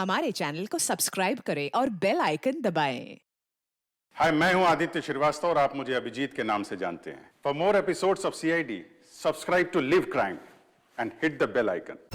हमारे चैनल को सब्सक्राइब करें और बेल आइकन दबाएं। हाय, मैं हूं आदित्य श्रीवास्तव और आप मुझे अभिजीत के नाम से जानते हैं। For more episodes of CID, subscribe to live crime and hit the bell icon.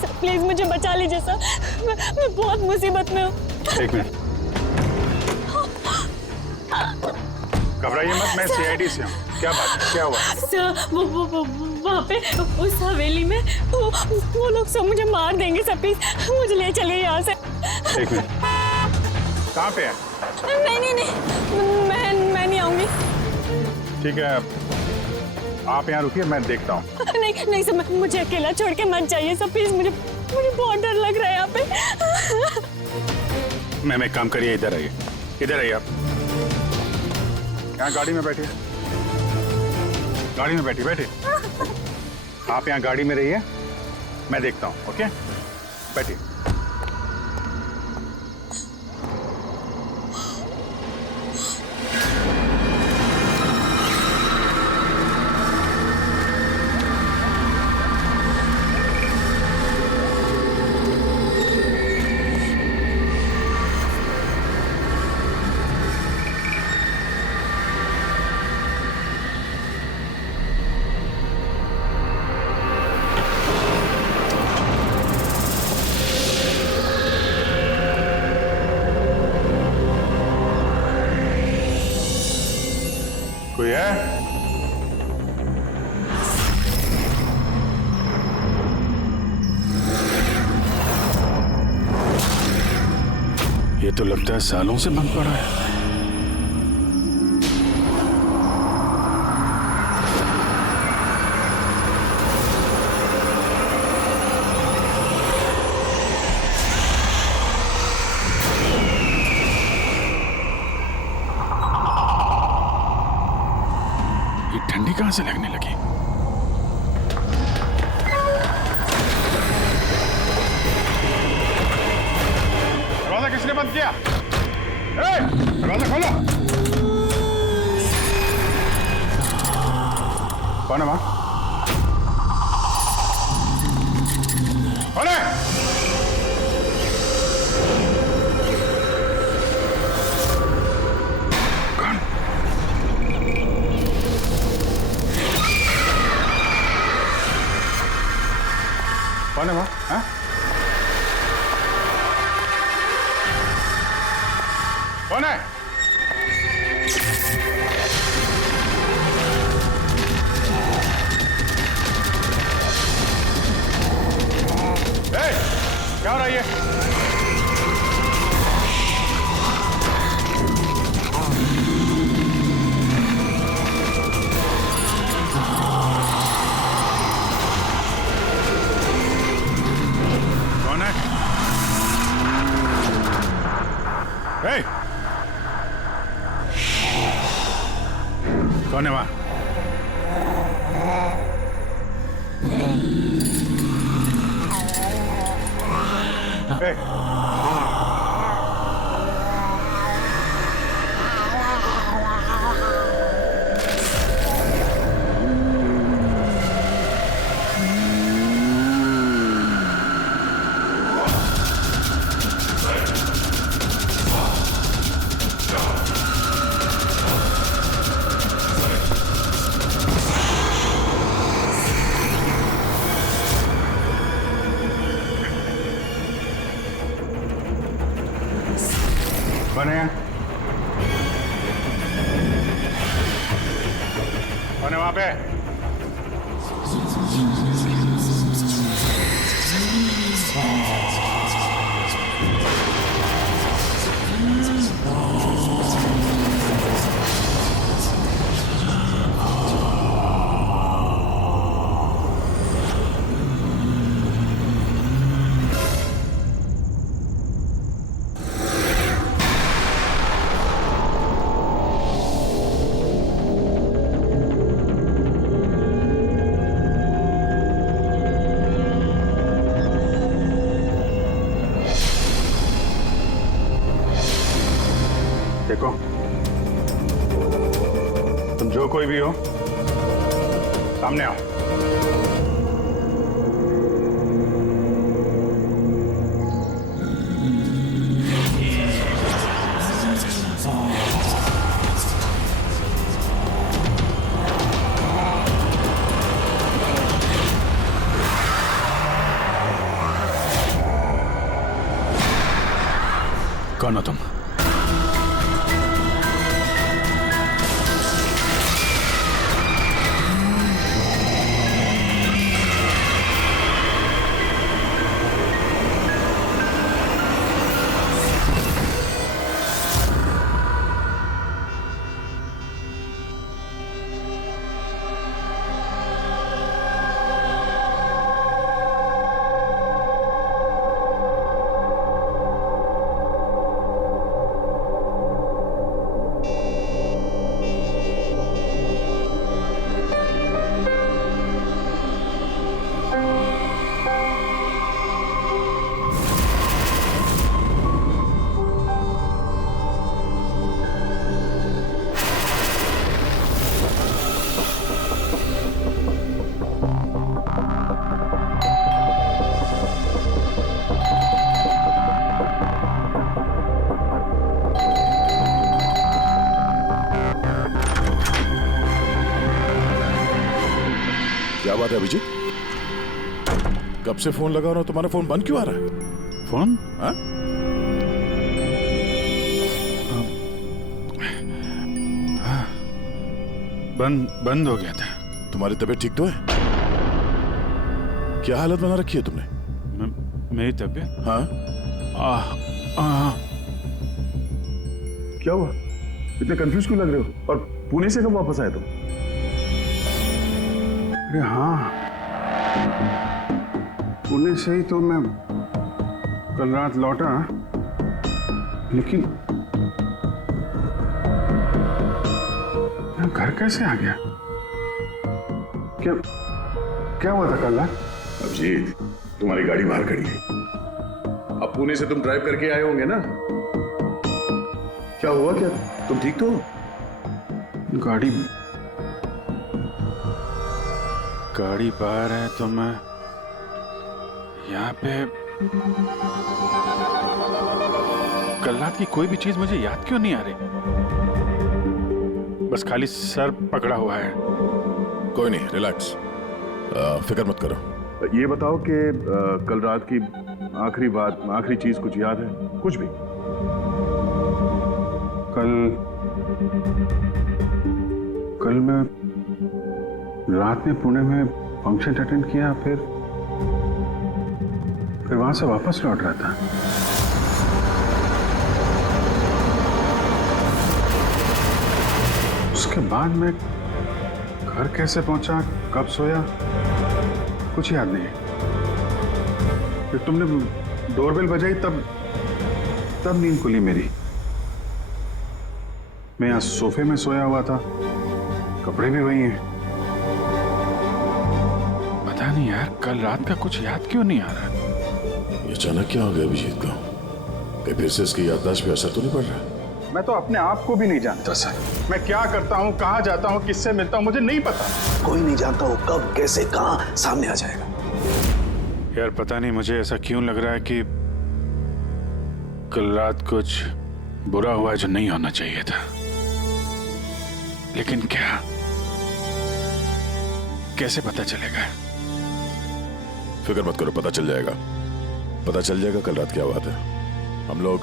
Sir please मुझे बचा लीजिए सर, मैं बहुत मुसीबत में हूँ। एक मिनट, घबराइए मत, मैं सीआईडी से हूँ। क्या बात है, क्या हुआ? सर वो वहाँ पे उस हवेली में वो लोग सब मुझे मार देंगे सर, प्लीज मुझे ले चलिए यहाँ से। एक मिनट, कहाँ पे है? नहीं मैं नहीं आऊंगी। ठीक है, आप यहाँ रुकिए, मैं देखता हूँ। नहीं सर, मुझे अकेला छोड़ के मत जाइए सर, प्लीज मुझे बहुत डर लग रहा है यहाँ पे। मैम एक काम करिए, इधर आइए, इधर आइए आप। यहाँ गाड़ी में बैठिए, गाड़ी में बैठिए। आप यहाँ गाड़ी में रहिए, मैं देखता हूँ। ओके, बैठिए। कोई है? ये तो लगता है सालों से बंद पड़ा है। ठंडी कहां से लगने लगी? दरवाजा किसने बंद किया? दरवाजा खोलो। कौन है वहां? कौन है? कौन है वहां? हाँ? कौन है? क्या हो रहा है ये? कौन है? कौन है वहां? कौन है? कौन है वहां पे? देखो, तुम जो कोई भी हो, सामने आओ। कौन हो तुम? क्या बात है अभिजीत? कब से फोन लगा रहा हूं, तुम्हारा फोन बंद क्यों आ रहा है? फोन? हाँ? बंद हो गया था। तुम्हारी तबीयत ठीक तो है? क्या हालत बना रखी है तुमने? मेरी तबीयत? हाँ? क्या हुआ? इतने कंफ्यूज क्यों लग रहे हो? और पुणे से कब वापस आए तुम? अरे हाँ, पुणे से ही तो मैं कल रात लौटा, लेकिन मैं घर कैसे आ गया? क्या हुआ था कल रात? अभिजीत, तुम्हारी गाड़ी बाहर खड़ी है। अब पुणे से तुम ड्राइव करके आए होंगे ना? क्या हुआ? क्या तुम ठीक तो हो? गाड़ी बाहर है तो मैं यहाँ पे। कल रात की कोई भी चीज मुझे याद क्यों नहीं आ रही? बस खाली सर पकड़ा हुआ है। कोई नहीं, रिलैक्स, फिक्र मत करो। ये बताओ कि कल रात की आखिरी बात, आखिरी चीज कुछ याद है? कुछ भी? कल मैं रात में पुणे में फंक्शन अटेंड किया, फिर वहां से वापस लौट रहा था। उसके बाद मैं घर कैसे पहुंचा, कब सोया, कुछ याद नहीं। फिर तुमने डोरबेल बजाई, तब नींद खुली मेरी। मैं यहाँ सोफे में सोया हुआ था, कपड़े भी वही हैं। पता नहीं यार, कल रात का कुछ याद क्यों नहीं आ रहा? ये अचानक क्या हो गया अभिजीत को? कहीं फिर से इसकी याददाश्त पे असर तो नहीं पड़ रहा? मैं तो अपने आप को भी नहीं जानता सर। मैं क्या करता हूँ, कहाँ जाता हूँ, किससे मिलता हूँ, मुझे नहीं पता। कोई नहीं जानता वो कब, कैसे, कहाँ सामने आ जाएगा। यार पता नहीं मुझे ऐसा क्यों लग रहा है कि कल रात कुछ बुरा हुआ जो नहीं होना चाहिए था। लेकिन क्या, कैसे पता चलेगा? फिक्र मत करो, पता चल जाएगा। पता चल जाएगा कल रात क्या बात है। हम लोग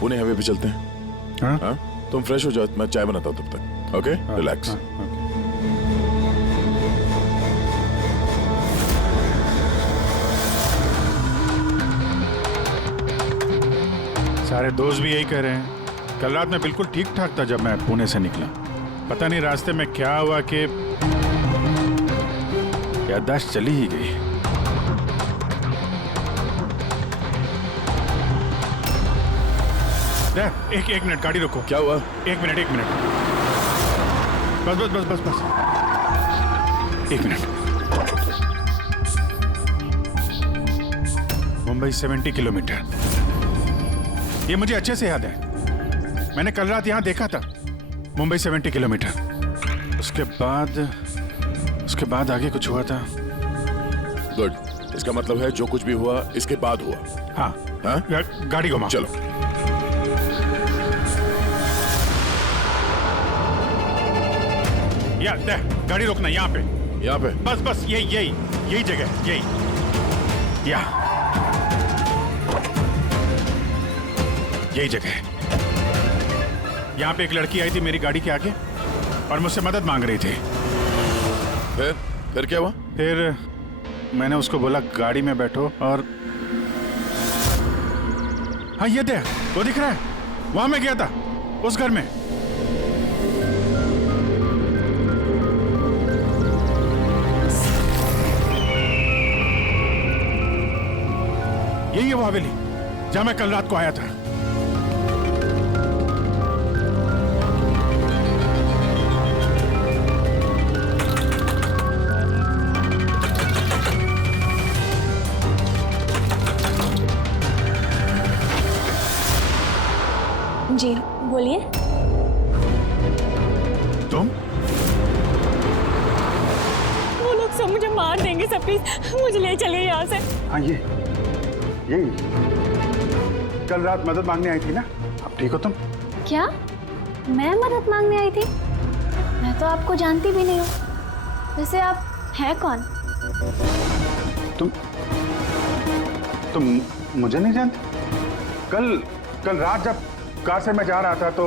पुणे हाईवे पे चलते हैं। हाँ? हाँ? तुम फ्रेश हो जाओ, मैं चाय बनाता हूँ तब तक। Okay, relax. सारे दोस्त भी यही कह रहे हैं। कल रात मैं बिल्कुल ठीक ठाक था जब मैं पुणे से निकला। पता नहीं रास्ते में क्या हुआ कि याददाश्त चली ही गई। एक मिनट, गाड़ी रोको। क्या हुआ? एक मिनट। बस। एक मिनट। मुंबई 70 किलोमीटर, ये मुझे अच्छे से याद है। मैंने कल रात यहाँ देखा था, मुंबई 70 किलोमीटर। उसके बाद आगे कुछ हुआ था। गुड, इसका मतलब है जो कुछ भी हुआ इसके बाद हुआ। हाँ हाँ? गाड़ी घुमा। चलो। गाड़ी रोकना यहाँ पे। यहाँ पे? बस यही जगह, यही जगह। यहाँ पे एक लड़की आई थी मेरी गाड़ी के आगे और मुझसे मदद मांग रही थी। फिर क्या हुआ? फिर मैंने उसको बोला गाड़ी में बैठो और हाँ ये दे, वो दिख रहा है, वहां मैं गया था उस घर में। यही है वो हवेली जहां मैं कल रात को आया था। जी बोलिए। तुम? वो लोग सब मुझे मार देंगे सर, प्लीज मुझे ले चलिए यहाँ से। हाँ यही कल रात मदद मांगने आई थी ना। अब ठीक हो तुम? क्या मैं मदद मांगने आई थी? मैं तो आपको जानती भी नहीं हूँ। वैसे आप हैं कौन? तुम मुझे नहीं जानते? कल रात जब कार से मैं जा रहा था तो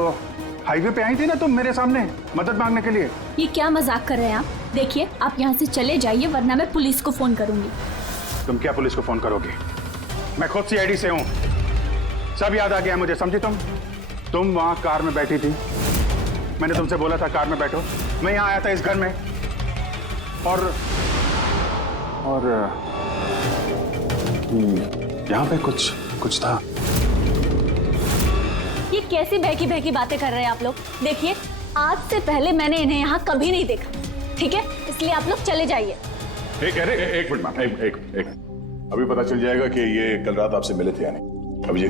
हाईवे पे आई थी ना तुम मेरे सामने मदद मांगने के लिए। ये क्या मजाक कर रहे हैं आप? देखिए आप यहाँ से चले जाइए वरना मैं पुलिस को फोन करूंगी। तुम क्या पुलिस को फोन करोगे? मैं खुद सीआईडी से हूँ, सब याद आ गया मुझे, समझी तुम वहां कार में बैठी थी, मैंने तुमसे बोला था कार में बैठो, मैं यहाँ आया था इस घर में और यहाँ पे कुछ था। ये कैसी बहकी बातें कर रहे हैं आप लोग? देखिए आज से पहले मैंने इन्हें यहाँ कभी नहीं देखा, ठीक है? इसलिए आप लोग चले जाइए। एक मिनट मैम, एक अभी पता चल जाएगा कि ये कल रात आपसे मिले थे या नहीं। अब ये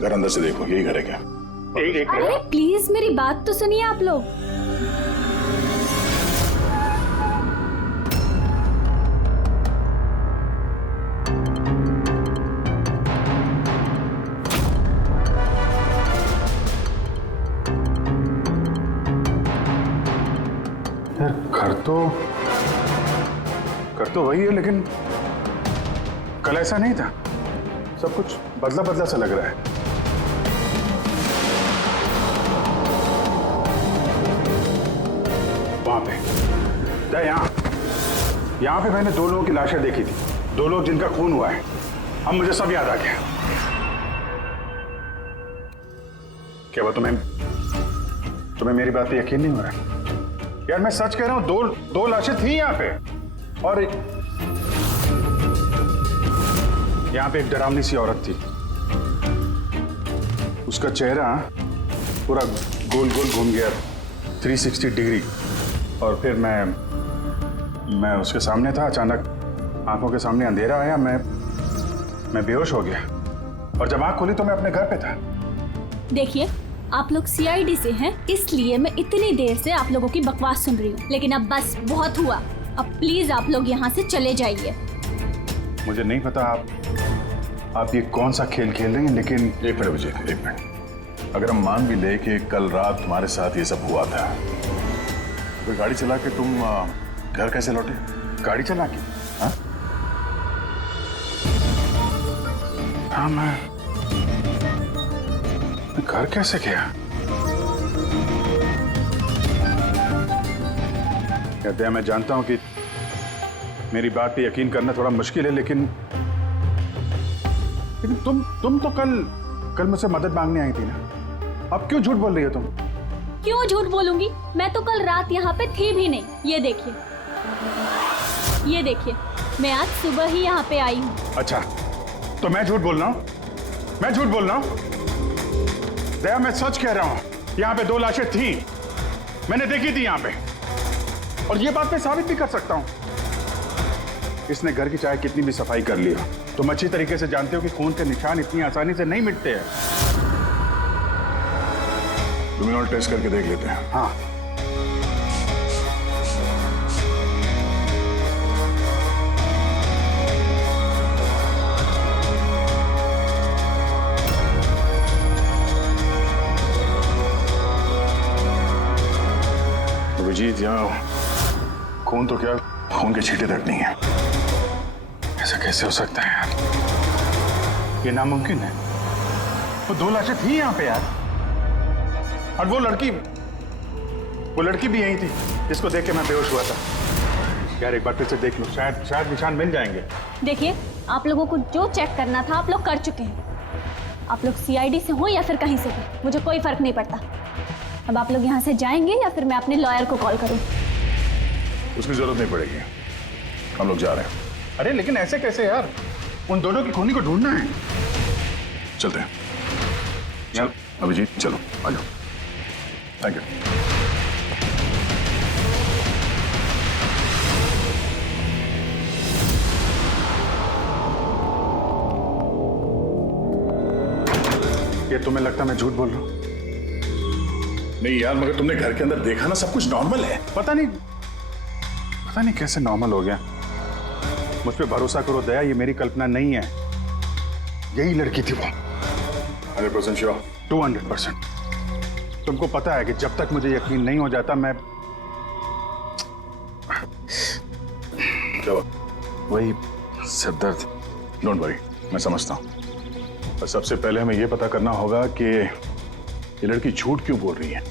घर अंदर से देखो, यही घर है क्या? अरे प्लीज मेरी बात तो सुनिए आप लोग। घर तो वही है लेकिन कल ऐसा नहीं था, सब कुछ बदला सा लग रहा है। वहां पे यहाँ पे मैंने 2 लोगों की लाशें देखी थी, 2 लोग जिनका खून हुआ है। अब मुझे सब याद आ गया। क्या वो तुम्हें मेरी बात पे यकीन नहीं हो रहा? यार मैं सच कह रहा हूं, 2 लाशें थी यहाँ पे और यहाँ पे एक डरावनी सी औरत थी, उसका चेहरा पूरा गोल घूम गया 360 डिग्री और फिर मैं उसके सामने था, अचानक आंखों के सामने अंधेरा आया, मैं बेहोश हो गया और जब आंख खोली तो मैं अपने घर पे था। देखिए आप लोग सीआईडी से हैं, इसलिए मैं इतनी देर से आप लोगों की बकवास सुन रही हूँ, लेकिन अब बस बहुत हुआ। अब प्लीज आप लोग यहाँ से चले जाइए। मुझे नहीं पता आप ये कौन सा खेल खेल रही हैं, लेकिन एक मिनट विजय, एक मिनट। अगर हम मान भी ले कि कल रात तुम्हारे साथ ये सब हुआ था, तो गाड़ी चला के तुम घर कैसे लौटे? गाड़ी चला के? हाँ मैं घर कैसे गया? कहते हैं मैं जानता हूं कि मेरी बात पे यकीन करना थोड़ा मुश्किल है, लेकिन तुम तो कल मुझसे मदद मांगने आई थी ना, अब क्यों झूठ बोल रही हो तुम? क्यों झूठ बोलूंगी? मैं तो कल रात यहाँ पे थी भी नहीं। ये देखिए मैं आज सुबह ही यहाँ पे आई हूँ। अच्छा तो मैं झूठ बोल रहा हूँ? दया मैं सच कह रहा हूँ, यहाँ पे 2 लाशें थी, मैंने देखी थी यहाँ पे, और ये बात मैं साबित भी कर सकता हूँ। इसने घर की चाहे कितनी भी सफाई कर ली हो, तुम अच्छी तरीके से जानते हो कि खून के निशान इतनी आसानी से नहीं मिटते हैं। लुमिनॉल टेस्ट करके देख लेते हैं। हाँ अभिजीत, यहाँ खून तो क्या, खून के छींटे तक नहीं है। ऐसा कैसे हो सकता है यार, ये नामुमकिन है। वो 2 लाशें थी यहाँ पे यार, और वो लड़की भी यही थी जिसको देख के मैं बेहोश हुआ था। यार एक बार फिर से देख लो, शायद निशान मिल जाएंगे। देखिए, आप लोगों को जो चेक करना था आप लोग कर चुके हैं। आप लोग सीआईडी से हो या फिर कहीं से भी, मुझे कोई फर्क नहीं पड़ता। अब आप लोग यहाँ से जाएंगे या फिर मैं अपने लॉयर को कॉल करूँ? उसकी जरूरत नहीं पड़ेगी, हम लोग जा रहे हैं। अरे लेकिन ऐसे कैसे यार, उन दोनों की खूनी को ढूंढना है। चलते हैं। चल अभिजीत, चलो आ जाओ। Thank you. ये तुम्हें लगता मैं झूठ बोल रहा हूँ? नहीं यार, मगर तुमने घर के अंदर देखा ना, सब कुछ नॉर्मल है। पता नहीं कैसे नॉर्मल हो गया। मुझ पे भरोसा करो दया, ये मेरी कल्पना नहीं है। यही लड़की थी वो। 100% श्योर? 200%। तुमको पता है कि जब तक मुझे यकीन नहीं हो जाता मैं क्या हुआ? वही सिरदर्द। डोंट वरी, मैं समझता हूँ। पर सबसे पहले हमें यह पता करना होगा कि ये लड़की झूठ क्यों बोल रही है।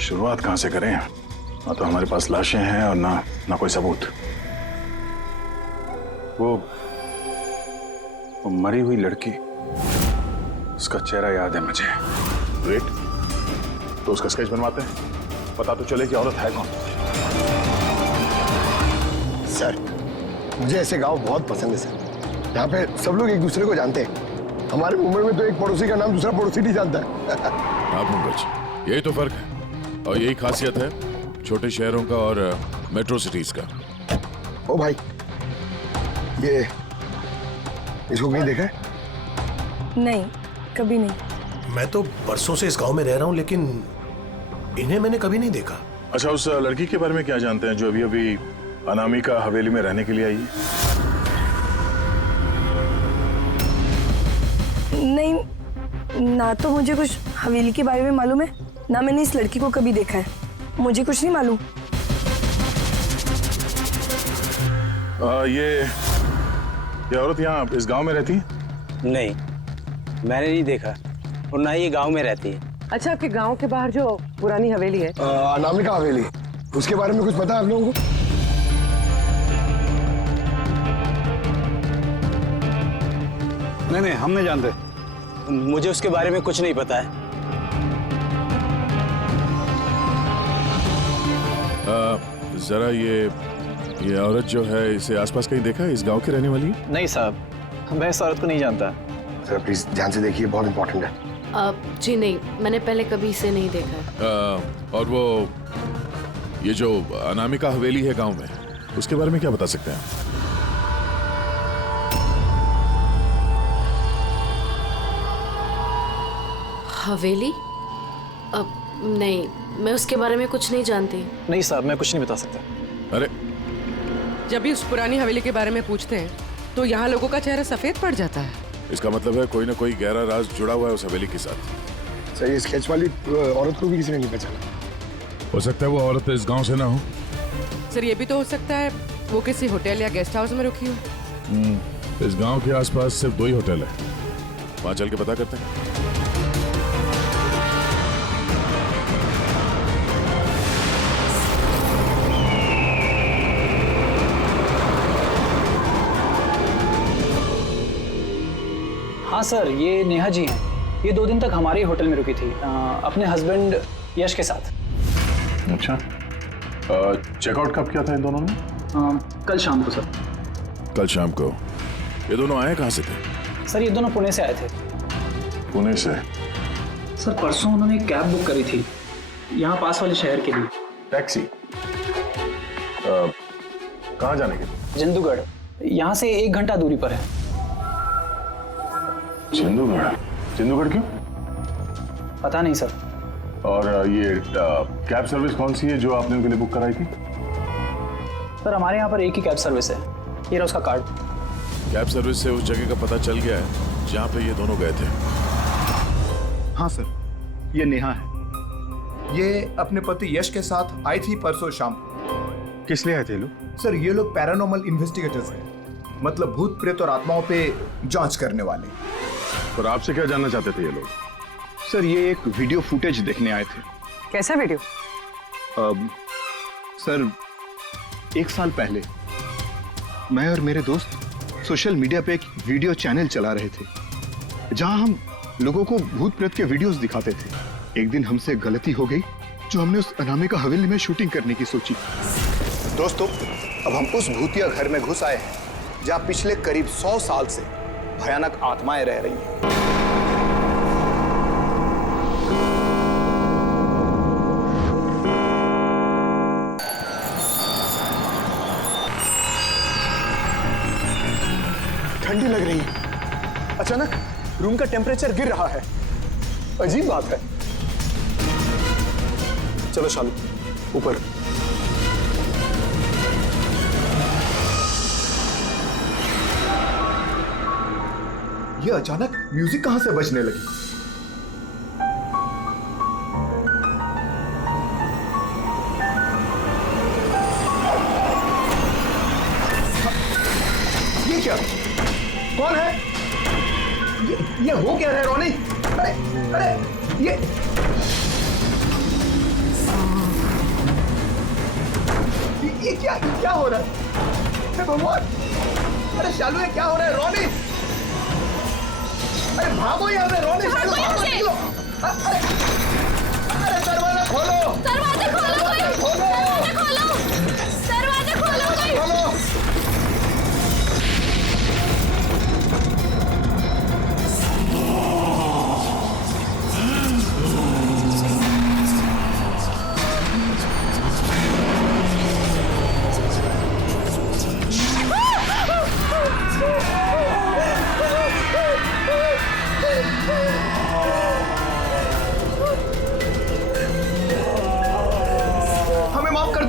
शुरुआत कहाँ से करें? ना तो हमारे पास लाशें हैं और ना कोई सबूत। वो मरी हुई लड़की, उसका चेहरा याद है मुझे। ग्रेट, तो उसका स्केच बनवाते हैं, पता तो चले कि औरत है कौन। सर, मुझे ऐसे गांव बहुत पसंद है सर। यहाँ पे सब लोग एक दूसरे को जानते हैं। हमारे मुंबई में तो एक पड़ोसी का नाम दूसरा पड़ोसी नहीं जानता है। हाँ पंकज, यही तो फर्क है और यही खासियत है छोटे शहरों का और मेट्रो सिटीज का। ओ भाई, ये इसको कहीं देखा है? नहीं, कभी नहीं। मैं तो बरसों से इस गांव में रह रहा हूं, लेकिन इन्हें मैंने कभी नहीं देखा। अच्छा, उस लड़की के बारे में क्या जानते हैं जो अभी अभी अनामिका हवेली में रहने के लिए आई है? नहीं, ना तो मुझे कुछ हवेली के बारे में मालूम है, ना मैंने इस लड़की को कभी देखा है। मुझे कुछ नहीं मालूम। ये औरत यहाँ इस गांव में रहती है? नहीं, मैंने नहीं देखा और ना ही ये गांव में रहती है। अच्छा, आपके गांव के बाहर जो पुरानी हवेली है, अनामिका हवेली, उसके बारे में कुछ पता है आप लोगों को? नहीं, हम नहीं जानते। मुझे उसके बारे में कुछ नहीं पता है। जरा ये औरत जो है, इसे आसपास कहीं देखा है? इस गांव की रहने वाली है? नहीं साहब, मैं इस औरत को नहीं जानता। सर प्लीज ध्यान से देखिए, बहुत इंपॉर्टेंट है। जी नहीं, मैंने पहले कभी इसे नहीं देखा है। और वो ये जो अनामिका हवेली है गांव में, उसके बारे में क्या बता सकते हैं? हवेली? नहीं, मैं उसके बारे में कुछ नहीं जानती। नहीं साहब, मैं कुछ नहीं बता सकता। अरे, जब भी उस पुरानी हवेली के बारे में पूछते हैं तो यहाँ लोगों का चेहरा सफेद पड़ जाता है। इसका मतलब है कोई ना कोई गहरा राज जुड़ा हुआ है उस हवेली के साथ। सर, ये स्केच वाली औरत को भी किसी ने नहीं पहचाना। हो सकता है वो औरत इस गांव से ना हो। सर, ये भी तो हो सकता है वो किसी होटल या गेस्ट हाउस में रुकी हो। इस गांव के आसपास सिर्फ 2 ही होटल है, वहां चल के पता करते हैं। हाँ सर, ये नेहा जी हैं। ये 2 दिन तक हमारे ही होटल में रुकी थी, अपने हस्बैंड यश के साथ। अच्छा, चेकआउट कब किया था इन दोनों ने? कल शाम को सर। कल शाम को। ये दोनों आए कहाँ से थे? सर, ये दोनों पुणे से आए थे। पुणे से? सर, परसों उन्होंने एक कैब बुक करी थी यहाँ पास वाले शहर के लिए। टैक्सी? कहाँ जाने के लिए? जंदूगढ़, यहाँ से 1 घंटा दूरी पर है। जंदूगढ़? जंदूगढ़ क्यों? पता नहीं सर, और ये कैब सर्विस कौन सी है जो आपने उनके लिए बुक कराई थी? सर हमारे यहाँ पर एक ही कैब सर्विस है, ये रहा उसका कार्ड। कैब सर्विस से उस जगह का पता चल गया है जहाँ पे ये दोनों गए थे। हाँ सर, ये नेहा है। ये अपने पति यश के साथ आई थी परसों शाम। किस लिए आए थे लोग? सर ये लोग पैरानॉर्मल इन्वेस्टिगेटर्स हैं, मतलब भूत प्रेत और आत्माओं पे जांच करने वाले। और आपसे क्या जानना चाहते थे ये लोग? सर ये एक वीडियो फुटेज देखने आए थे। कैसा वीडियो? सर 1 साल पहले मैं और मेरे दोस्त सोशल मीडिया पे एक वीडियो चैनल चला रहे थे जहां हम लोगों को भूत प्रेत के वीडियोस दिखाते थे। एक दिन हमसे गलती हो गई जो हमने उस अनामिका हवेली में शूटिंग करने की सोची। दोस्तों, अब हम उस भूतिया घर में घुस आए हैं जहां पिछले करीब 100 साल से भयानक आत्माएं रह रही हैं। ठंडी लग रही है। अचानक रूम का टेम्परेचर गिर रहा है। अजीब बात है। चलो शालू, ऊपर। ये अचानक म्यूजिक कहां से बजने लगी? ये क्या? कौन है? ये हो क्या रहा है रोनी? अरे ये क्या हो रहा है? हे भगवान! अरे शालू ये क्या हो रहा है? रोनी! अरे भागो यहाँ से रोनी! शालू भागो, निकलो! अरे दरवाजा खोलो! दरवाजा खोलो कोई! दरवाजा खोलो! दरवाजा खोलो कोई! खोलो! हमें माफ कर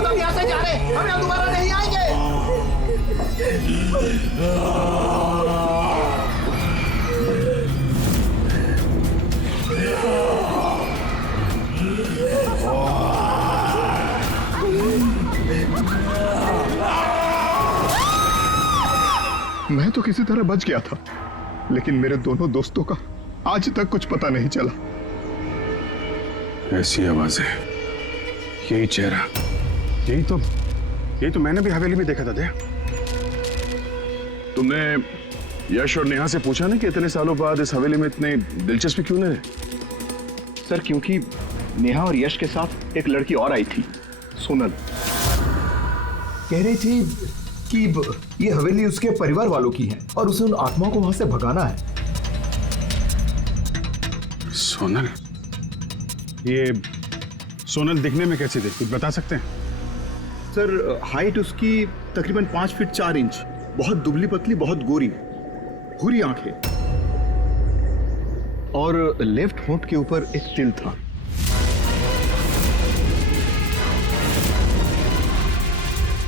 दो, हम यहाँ से जा रहे हैं, हम यहाँ दोबारा नहीं आएंगे। मैं तो किसी तरह बच गया था, लेकिन मेरे दोनों दोस्तों का आज तक कुछ पता नहीं चला। ऐसी आवाजें, यही चेहरा, यही तो मैंने भी हवेली में देखा था। दया, तुमने यश और नेहा से पूछा ना कि इतने सालों बाद इस हवेली में इतने दिलचस्पी क्यों नहीं रहे? सर क्योंकि नेहा और यश के साथ एक लड़की और आई थी, सोनल। कह रही थी कि ये हवेली उसके परिवार वालों की है और उसे उन आत्माओं को वहां से भगाना है। सोनल? ये सोनल दिखने में कैसी थी, कुछ बता सकते हैं? सर हाइट उसकी तकरीबन 5 फीट 4 इंच, बहुत दुबली पतली, बहुत गोरी, भूरी आंखें, और लेफ्ट होंठ के ऊपर एक तिल था।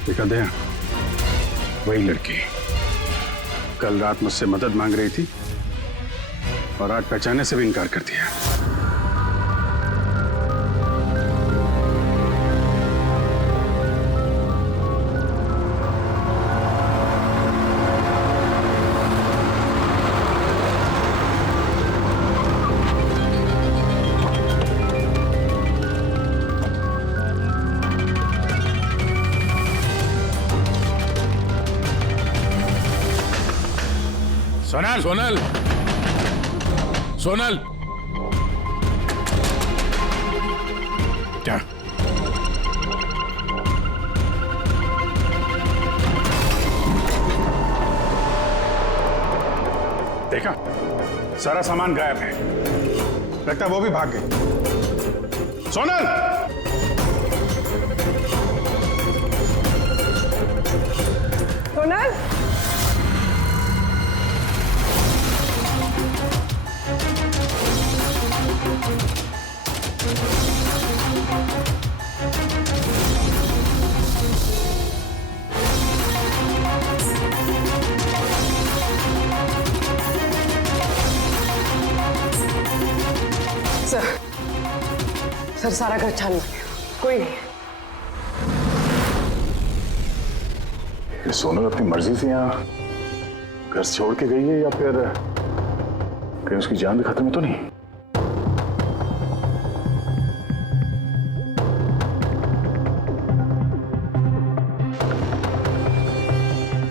देखा दया, वही लड़की कल रात मुझसे मदद मांग रही थी और आज पहचानने से भी इनकार कर दिया। सोनल! सोनल! सोनल! क्या? देखा, सारा सामान गायब है, लगता है वो भी भाग गई। सोनल! सोनल! सर सारा घर छान कोई नहीं। ये सोनल अपनी मर्जी से यहाँ घर छोड़ के गई है या फिर कहीं उसकी जान भी खत्म तो नहीं?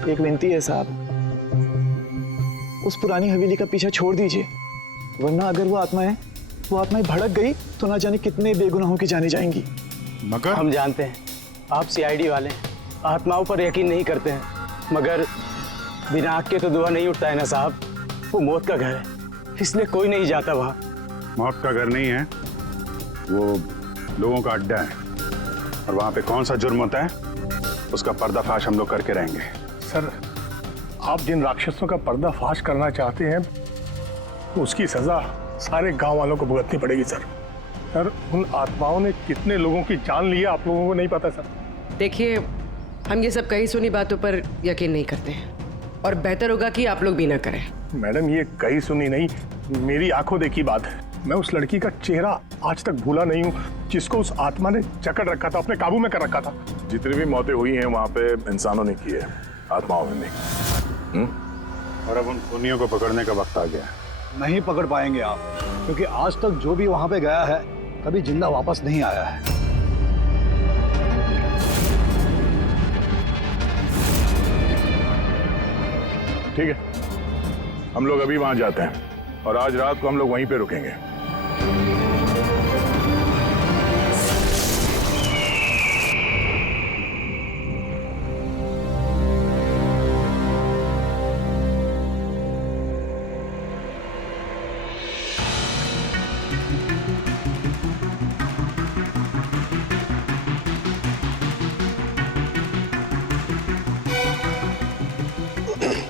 एक विनती है साहब, उस पुरानी हवेली का पीछा छोड़ दीजिए, वरना अगर वो आत्माएं भड़क गई तो ना जाने कितने बेगुनाहों की जाने जाएंगी। मगर हम जानते हैं आप सीआईडी वाले आत्माओं पर यकीन नहीं करते हैं, मगर बिना आग के तो धुआं नहीं उठता है ना साहब। वो मौत का घर है, इसलिए कोई नहीं जाता वहाँ। मौत का घर नहीं है, वो लोगों का अड्डा है, और वहां पे कौन सा जुर्म होता है उसका पर्दाफाश हम लोग करके रहेंगे। सर, आप जिन राक्षसों का पर्दाफाश करना चाहते हैं उसकी सजा सारे गांव वालों को भुगतनी पड़ेगी सर। सर, उन आत्माओं ने कितने लोगों की जान ली है आप लोगों को नहीं पता सर। देखिए, हम ये सब कही सुनी बातों पर यकीन नहीं करते हैं, और बेहतर होगा कि आप लोग भी ना करें। मैडम, ये कही सुनी नहीं, मेरी आंखों देखी बात है। मैं उस लड़की का चेहरा आज तक भूला नहीं हूँ जिसको उस आत्मा ने जकड़ रखा था, अपने काबू में कर रखा था। जितनी भी मौतें हुई हैं वहां पे इंसानों ने की है, आत्माओं ने नहीं। और अब उन खूनियों को पकड़ने का वक्त आ गया है। नहीं पकड़ पाएंगे आप, क्योंकि आज तक जो भी वहां पे गया है कभी जिंदा वापस नहीं आया है। ठीक है, हम लोग अभी वहां जाते हैं और आज रात को हम लोग वहीं पे रुकेंगे।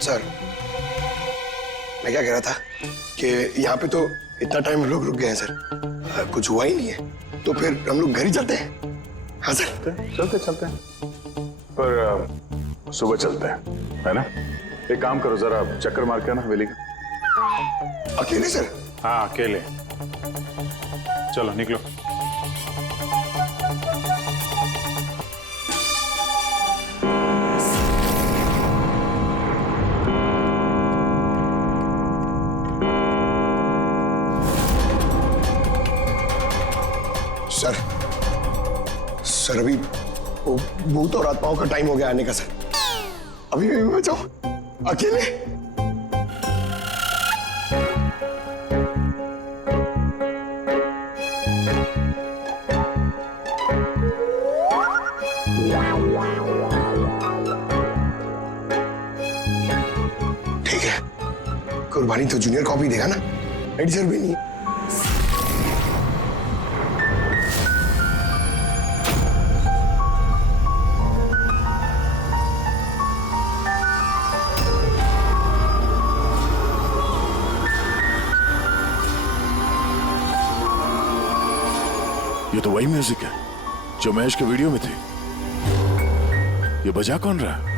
सर, मैं क्या कह रहा था कि यहाँ पे तो इतना टाइम लोग रुक गए हैं सर, कुछ हुआ ही नहीं है, तो फिर हम लोग घर ही चलते हैं। हाँ सर, चलते हैं, पर सुबह चलते हैं, है ना? एक काम करो, जरा चक्कर मार के आना हवेली का। अकेले सर? हाँ, अकेले। चलो निकलो। सर, अभी वो भूत और आत्माओं का टाइम हो गया आने का सर। अभी मैं जाऊं अकेले? ठीक है, कुर्बानी तो जूनियर कॉपी देगा ना, एडिटर भी नहीं। ये तो वही म्यूजिक है जो महेश के वीडियो में थी। ये बजा कौन रहा है?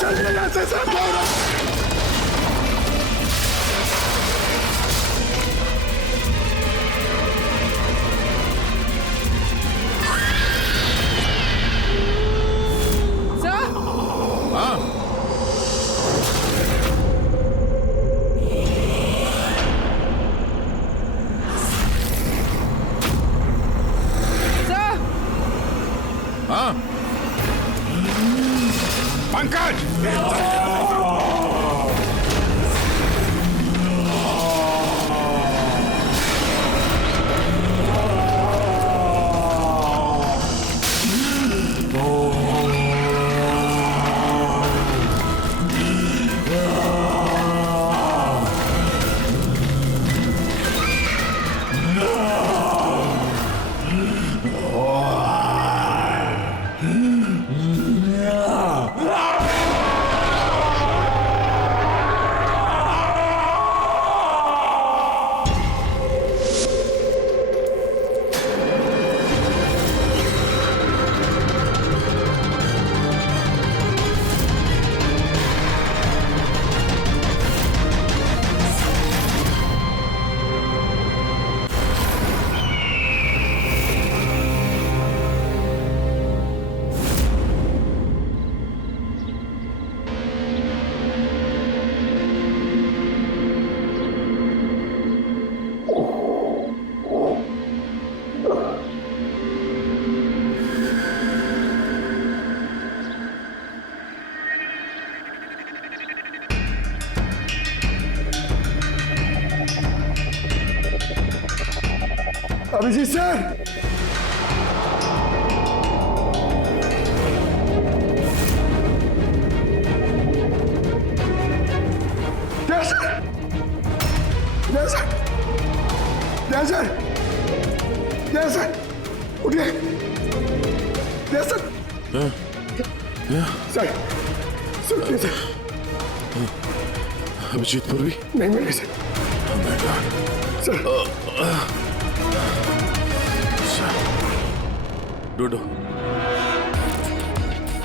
चलिए यहाँ से sir. Pankaj! Abhijeet sir, sir उठिए। सर सुनिए सर। अभिजीत पूर्वी नहीं मिले सर। सर ढूंढो,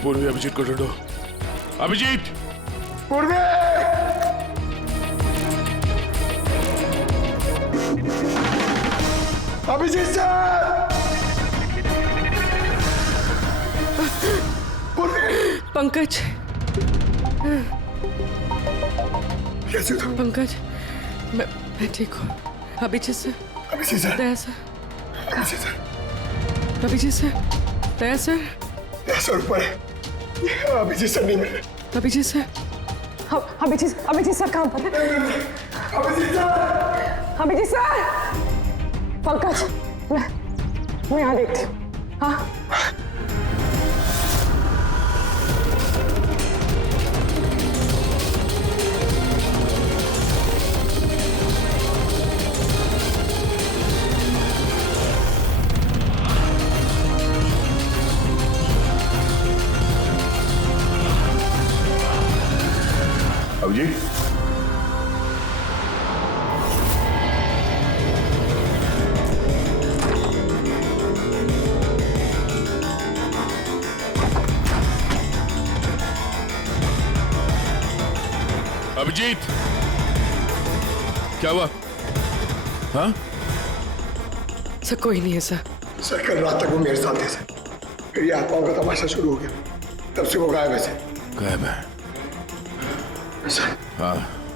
पूर्वी अभिजीत को ढूंढो। अभिजीत! पूर्वी! अभिजीत सर! पूर्वी! पंकज, कैसे हो? पंकज, मैं ठीक हूँ। Abhijeet sir, Abhijeet sir, Daya sir, Abhijeet sir, Abhijeet sir, Daya sir, Daya sir ऊपर है। अभिजीत सर नहीं मिले। अभिजीत सर, अभिजीत सर कहाँ पर है? अभिजीत सर! अभिजीत सर! पंकज, मैं यहाँ देखती हूँ। हाँ, अभिजीत, अभिजीत, क्या हुआ? हाँ? सर कोई नहीं है सर। सर कल रात तक वो मेरे साथ थे सर। फिर ये आत्माओं का तमाशा शुरू हो गया। तब से वो गायब है सर। गायब है? सर हाँ,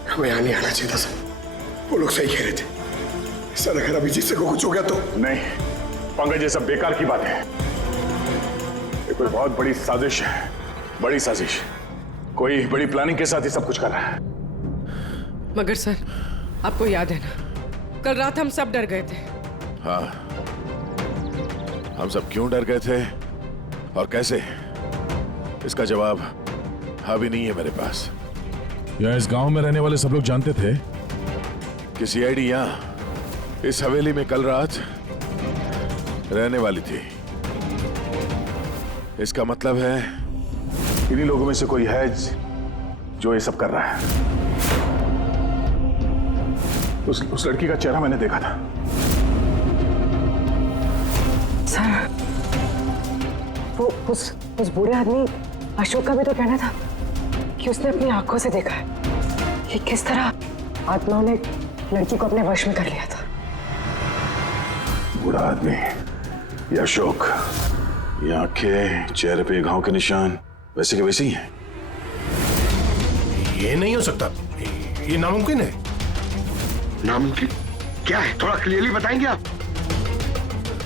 हमें यहाँ नहीं आना चाहिए था सर। वो लोग सही कह रहे थे। सर अगर अभिजीत से को कुछ हो गया तो? नहीं पंकज, ये सब बेकार की बात है। ये कोई बहुत बड़ी साजिश है, बड़ी साजिश। कोई बड़ी प्लानिंग के साथ ही सब कुछ कर रहा है। मगर सर, आपको याद है ना, कल रात हम सब डर गए थे। हाँ, हम सब क्यों डर गए थे और कैसे, इसका जवाब अभी नहीं है मेरे पास। या इस गांव में रहने वाले सब लोग जानते थे कि सीआईडी यहाँ इस हवेली में कल रात रहने वाली थी। इसका मतलब है इन्हीं लोगों में से कोई है जो ये सब कर रहा है। उस लड़की का चेहरा मैंने देखा था। सर, वो उस बूढ़े आदमी अशोक का भी तो कहना था कि उसने अपनी आंखों से देखा है कि किस तरह आत्माओं ने लड़की को अपने वश में कर लिया था। बूढ़ा आदमी, ये अशोक, ये आंखें, चेहरे पे घाव के निशान वैसे के वैसे ही हैं। ये नहीं हो सकता, ये नामुमकिन है। नामुमकिन क्या है, थोड़ा क्लियरली बताएंगे आप?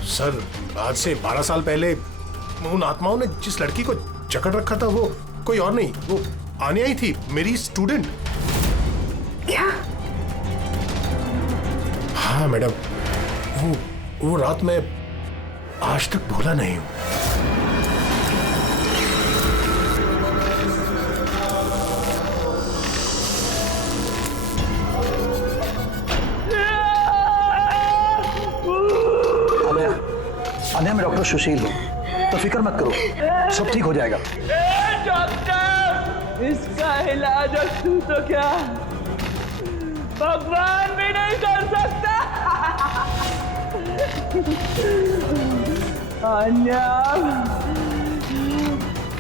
सर, आज से 12 साल पहले उन आत्माओं ने जिस लड़की को जकड़ रखा था वो कोई और नहीं, वो आनिया ही थी, मेरी स्टूडेंट। क्या? हाँ मैडम, वो रात मैं आज तक भूला नहीं हूं। आने में डॉक्टर सुशील हूँ, तो फिक्र मत करो, सब ठीक हो जाएगा। डॉक्टर, इसका इलाज और तू तो क्या भगवान भी नहीं कर सकता। आन्या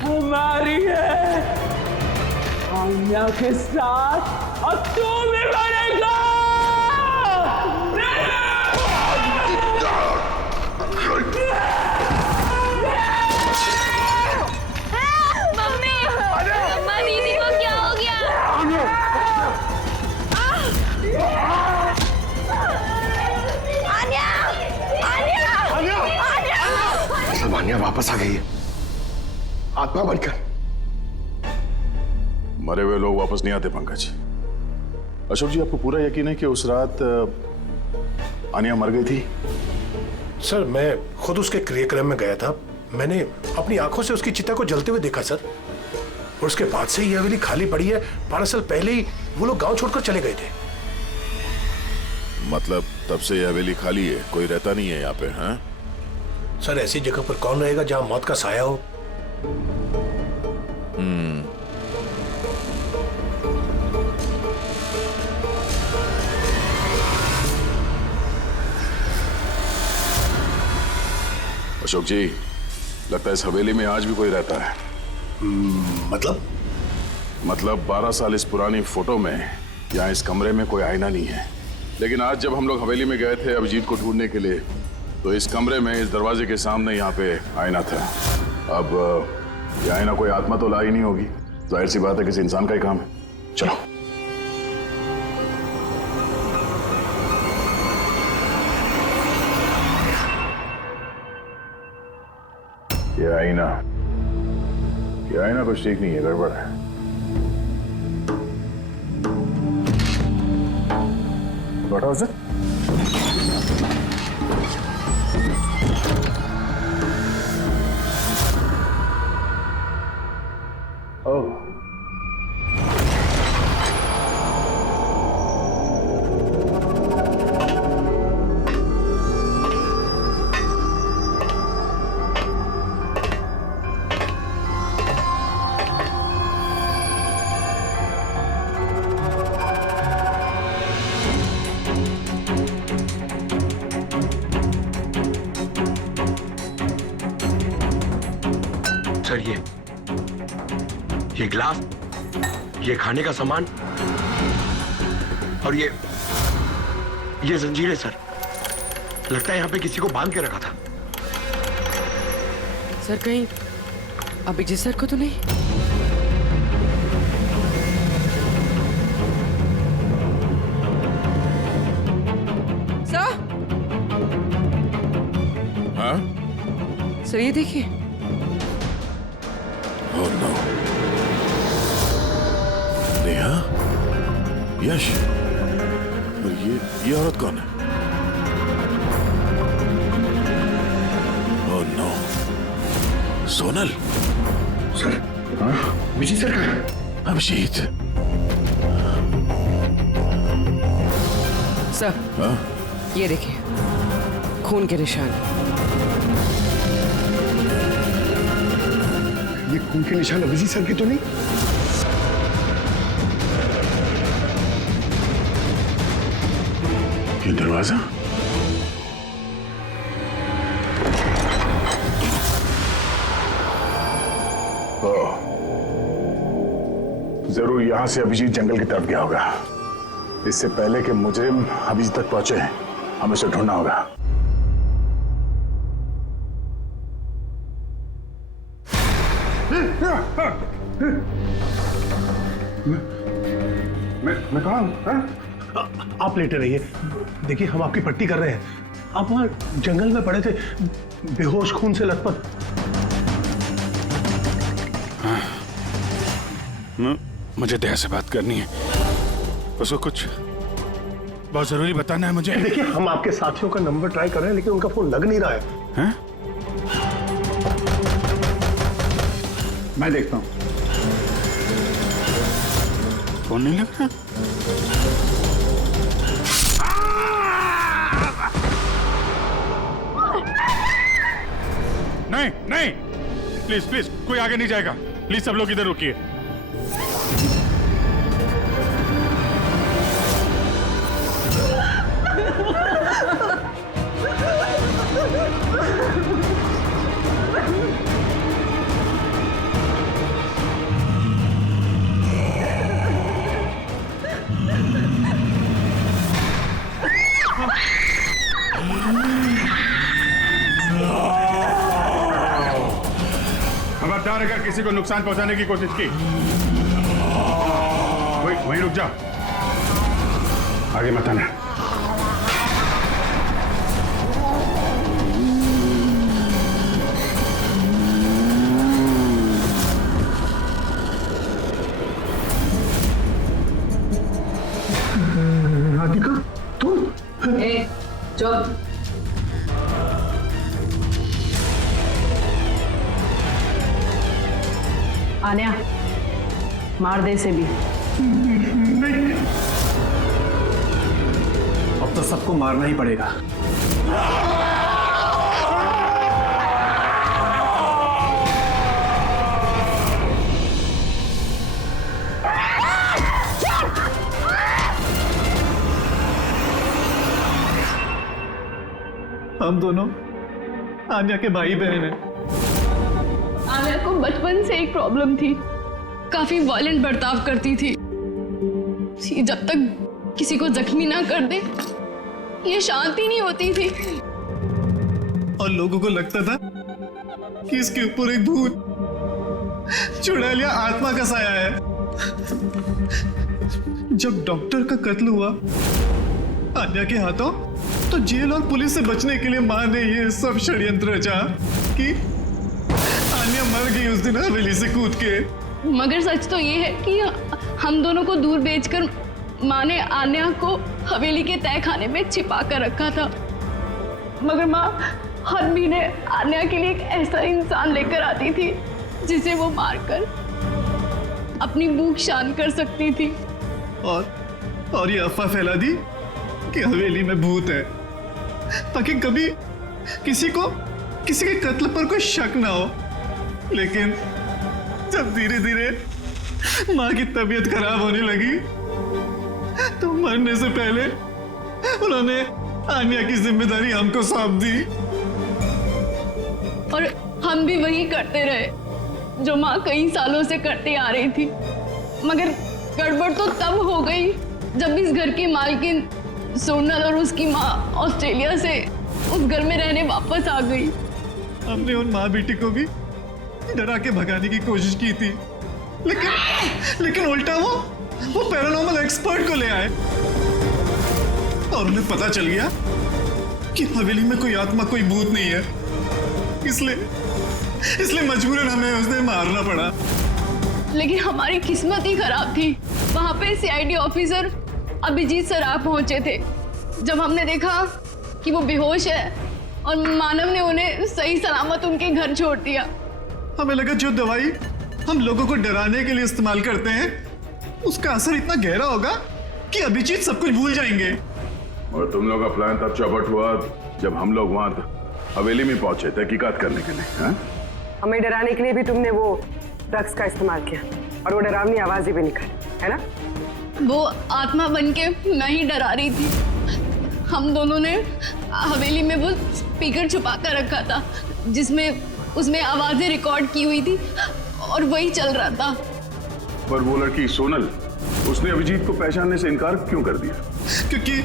हमारी है, आन्या के साथ अब तू भी मरेगा। मम्मी दीदी को क्या हो गया? सब आन्या वापस आ गई है, आत्मा बनकर। मरे हुए लोग वापस नहीं आते पंकज। अशोक जी, आपको पूरा यकीन है कि उस रात आनिया मर गई थी? सर, मैं खुद उसके क्रियाक्रम में गया था, मैंने अपनी आंखों से उसकी चिता को जलते हुए देखा सर। और उसके बाद से ये हवेली खाली पड़ी है। 12 साल पहले ही वो लोग गांव छोड़कर चले गए थे। मतलब तब से ये हवेली खाली है, कोई रहता नहीं है यहाँ पे? हाँ सर, ऐसी जगह पर कौन रहेगा जहां मौत का साया हो? अशोक जी, लगता है इस हवेली में आज भी कोई रहता है। मतलब 12 साल इस पुरानी फोटो में यहाँ इस कमरे में कोई आईना नहीं है, लेकिन आज जब हम लोग हवेली में गए थे अभिजीत को ढूंढने के लिए, तो इस कमरे में इस दरवाजे के सामने यहाँ पे आईना था। अब ये आईना कोई आत्मा तो लाई नहीं होगी, जाहिर सी बात है किसी इंसान का ही काम है। चलो। ये आईना कुछ ठीक नहीं है, गड़बड़ है। What was it? Oh. Sir, ये ग्लास, ये खाने का सामान और ये जंजीरें सर, लगता है यहाँ पे किसी को बांध के रखा था। सर, कहीं अभिजीत सर को तो नहीं? सर? हाँ? सर, ये देखिए। Oh no. नेहा, यश, और ये औरत कौन है? Oh no. Sonal. Sir, Abhijeet sir कहाँ है? अभिजीत। सर, हाँ? ये देखिए, खून के निशान। ये खून के निशान अभिजीत सर के तो नहीं? ये दरवाजा? जरूर यहां से अभिजीत जंगल की तरफ गया होगा। इससे पहले कि मुजरिम अभिजीत तक पहुंचे, हमें उसे ढूंढना होगा। मैं कहाँ हूँ? आप लेटे रहिए, देखिए हम आपकी पट्टी कर रहे हैं। आप वहाँ जंगल में पड़े थे, बेहोश, खून से लथपथ। मुझे दया से बात करनी है, उसको कुछ बहुत जरूरी बताना है मुझे। देखिए हम आपके साथियों का नंबर ट्राई कर रहे हैं, लेकिन उनका फोन लग नहीं रहा है। हैं? मैं देखता हूं। फोन नहीं लग रहा? नहीं नहीं, प्लीज प्लीज, कोई आगे नहीं जाएगा। प्लीज सब लोग इधर रुकिए। खबरदार अगर किसी को नुकसान पहुंचाने की कोशिश की, वहीं रुक जा, आगे मत आना। राधिका तुम? चुप। आन्या, मार दे इसे भी। नहीं। अब तो सबको मारना ही पड़ेगा। हम दोनों आन्या के भाई बहन हैं। आन्या को बचपन से एक प्रॉब्लम थी, काफी वायलेंट बर्ताव करती थी। जब तक किसी को जख्मी ना कर दे, ये शांति नहीं होती थी। और लोगों को लगता था कि इसके ऊपर एक भूत, चुड़ैल या आत्मा का साया है। जब डॉक्टर का कत्ल हुआ आन्या के हाथों, तो जेल और पुलिस से बचने के लिए मां ने ये सब षड्यंत्र रचा कि आन्या मर गई उस दिन हवेली से कूद के। मगर सच तो ये है कि हम दोनों को दूर भेजकर माँ ने आन्या को हवेली के तय खाने में छिपा कर रखा था। मगर माँ हर महीने आन्या के लिए एक ऐसा इंसान लेकर आती थी जिसे वो मारकर अपनी भूख शांत कर सकती थी। और ये अफवाह फैला दी कि हवेली में भूत है, ताकि कभी किसी के कत्ल पर कोई शक ना हो। लेकिन जब धीरे धीरे माँ की तबीयत खराब होने लगी, तो मरने से पहले उन्होंने आन्या की जिम्मेदारी हमको सौंप दी। और हम भी वही करते रहे जो माँ कई सालों से करते आ रही थी। मगर गड़बड़ तो तब हो गई जब इस घर की मालकिन सोनल और उसकी माँ ऑस्ट्रेलिया से उस घर में रहने वापस आ गई। हमने उन माँ बेटी को भी डरा के भगाने की कोशिश की थी, लेकिन उल्टा वो पैरानॉर्मल एक्सपर्ट को ले आए और उन्हें पता चल गया कि हवेली में कोई आत्मा, कोई भूत नहीं है। इसलिए मजबूरन हमें उस दिन मारना पड़ा। लेकिन हमारी किस्मत ही खराब थी। वहां पे सीआईडी ऑफिसर अभिजीत सर आ पहुंचे थे। जब हमने देखा कि वो बेहोश है और मानव ने उन्हें सही सलामत उनके घर छोड़ दिया, हमें लगा जो दवाई हम लोगों को डराने के लिए इस्तेमाल करते हैं, उसका असर इतना गहरा होगा कि अभिजीत सब कुछ भूल जाएंगे। और तुम लोग का प्लान तब चौपट हुआ जब हम लोग वहां हवेली में पहुंचे तहकीकात करने के लिए। हाँ? हमें डराने के लिए भी तुमने वो ड्रग्स का इस्तेमाल किया और वो डरावनी आवाजें भी निकाली, है ना? वो आत्मा बनके मैं ही डरा रही थी। हम दोनों ने हवेली में वो स्पीकर छुपा कर रखा था जिसमें उसमें आवाजें रिकॉर्ड की हुई थी और वही चल रहा था। पर वो लड़की सोनल, उसने अभिजीत को पहचानने से इनकार क्यों कर दिया? क्योंकि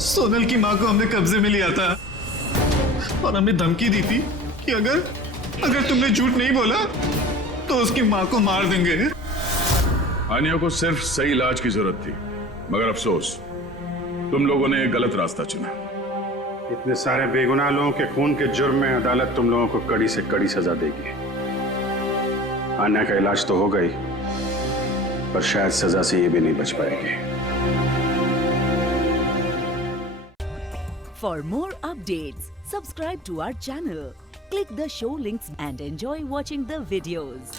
सोनल की माँ को हमने कब्जे में लिया था और हमें धमकी दी थी कि अगर तुमने झूठ नहीं बोला तो उसकी माँ को मार देंगे। आनिया को सिर्फ सही इलाज की जरूरत थी, मगर अफसोस तुम लोगों ने गलत रास्ता चुना। इतने सारे बेगुनाह लोगों के खून के जुर्म में अदालत तुम लोगों को कड़ी से कड़ी सजा देगी। आन्या का इलाज तो होगा ही, पर शायद सजा से ये भी नहीं बच पाएगी। For more updates, subscribe to our channel, click the show links and enjoy watching the videos.